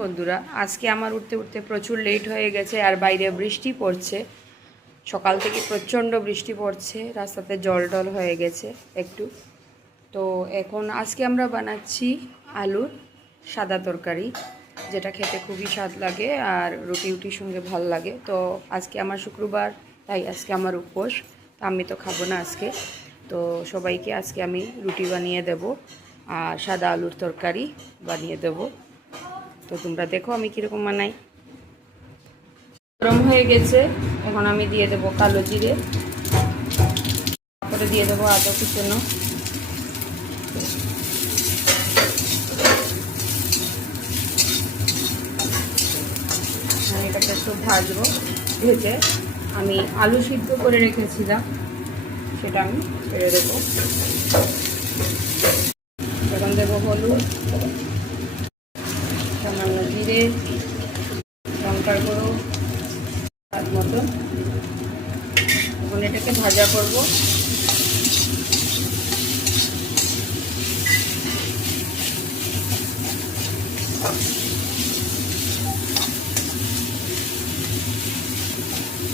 বন্ধুরা, আজকে আমার উঠতে উঠতে প্রচুর লেট হয়ে গেছে আর বাইরে বৃষ্টি পড়ছে। সকাল থেকে প্রচণ্ড বৃষ্টি পড়ছে, রাস্তাতে জল টল হয়ে গেছে একটু। তো এখন আজকে আমরা বানাচ্ছি আলুর সাদা তরকারি, যেটা খেতে খুবই স্বাদ লাগে আর রুটি রুটির সঙ্গে ভাল লাগে। তো আজকে আমার শুক্রবার, তাই আজকে আমার উপোস। আমি তো খাবো না আজকে। তো সবাইকে আজকে আমি রুটি বানিয়ে দেব আর সাদা আলুর তরকারি বানিয়ে দেব। তো তোমরা দেখো আমি কীরকম বানাই। গরম হয়ে গেছে, এখন আমি দিয়ে দেবো কালো জিরে, তারপরে দিয়ে দেবো আদা কুচনো, এটাকে একটু ভাজবো। ভেজে আমি আলু সিদ্ধ করে রেখেছিলাম, সেটা আমি ছেড়ে দেবো। এখন দেবো হলুদ, সামান্য জিরে, লঙ্কার গুঁড়ো স্বাদ মতন। এখন এটাকে ভাজা করব।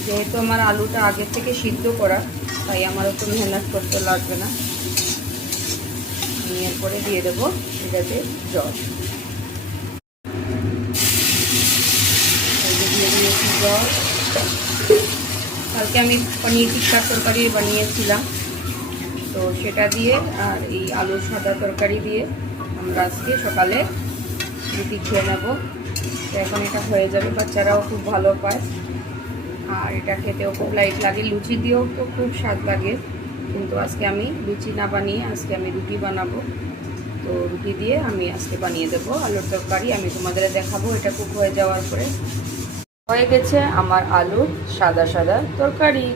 যেহেতু আমার আলুটা আগে থেকে সিদ্ধ করা, তাই আমার একটু মেহনত করতে লাগবে না। আমি এরপরে দিয়ে দেবো এটাতে জল। দিয়ে দিয়েছি জল। কালকে আমি পনির টিক্কার তরকারি বানিয়েছিলাম, তো সেটা দিয়ে আর এই আলুর সাদা তরকারি দিয়ে আমরা আজকে সকালে রুটি খেয়ে নেব। তো এখন এটা হয়ে যাবে, বাচ্চারাও খুব ভালো পায় আর এটা খেতেও খুব লাইট লাগে। লুচি দিয়েও তো খুব স্বাদ লাগে, কিন্তু আজকে আমি লুচি না বানিয়ে আজকে আমি রুটি বানাবো। তো রুটি দিয়ে আমি আজকে বানিয়ে দেবো আলুর তরকারি। আমি তোমাদের দেখাবো এটা কুক হয়ে যাওয়ার পরে। হয়ে গেছে আমার আলুর সাদা সাদা তরকারি।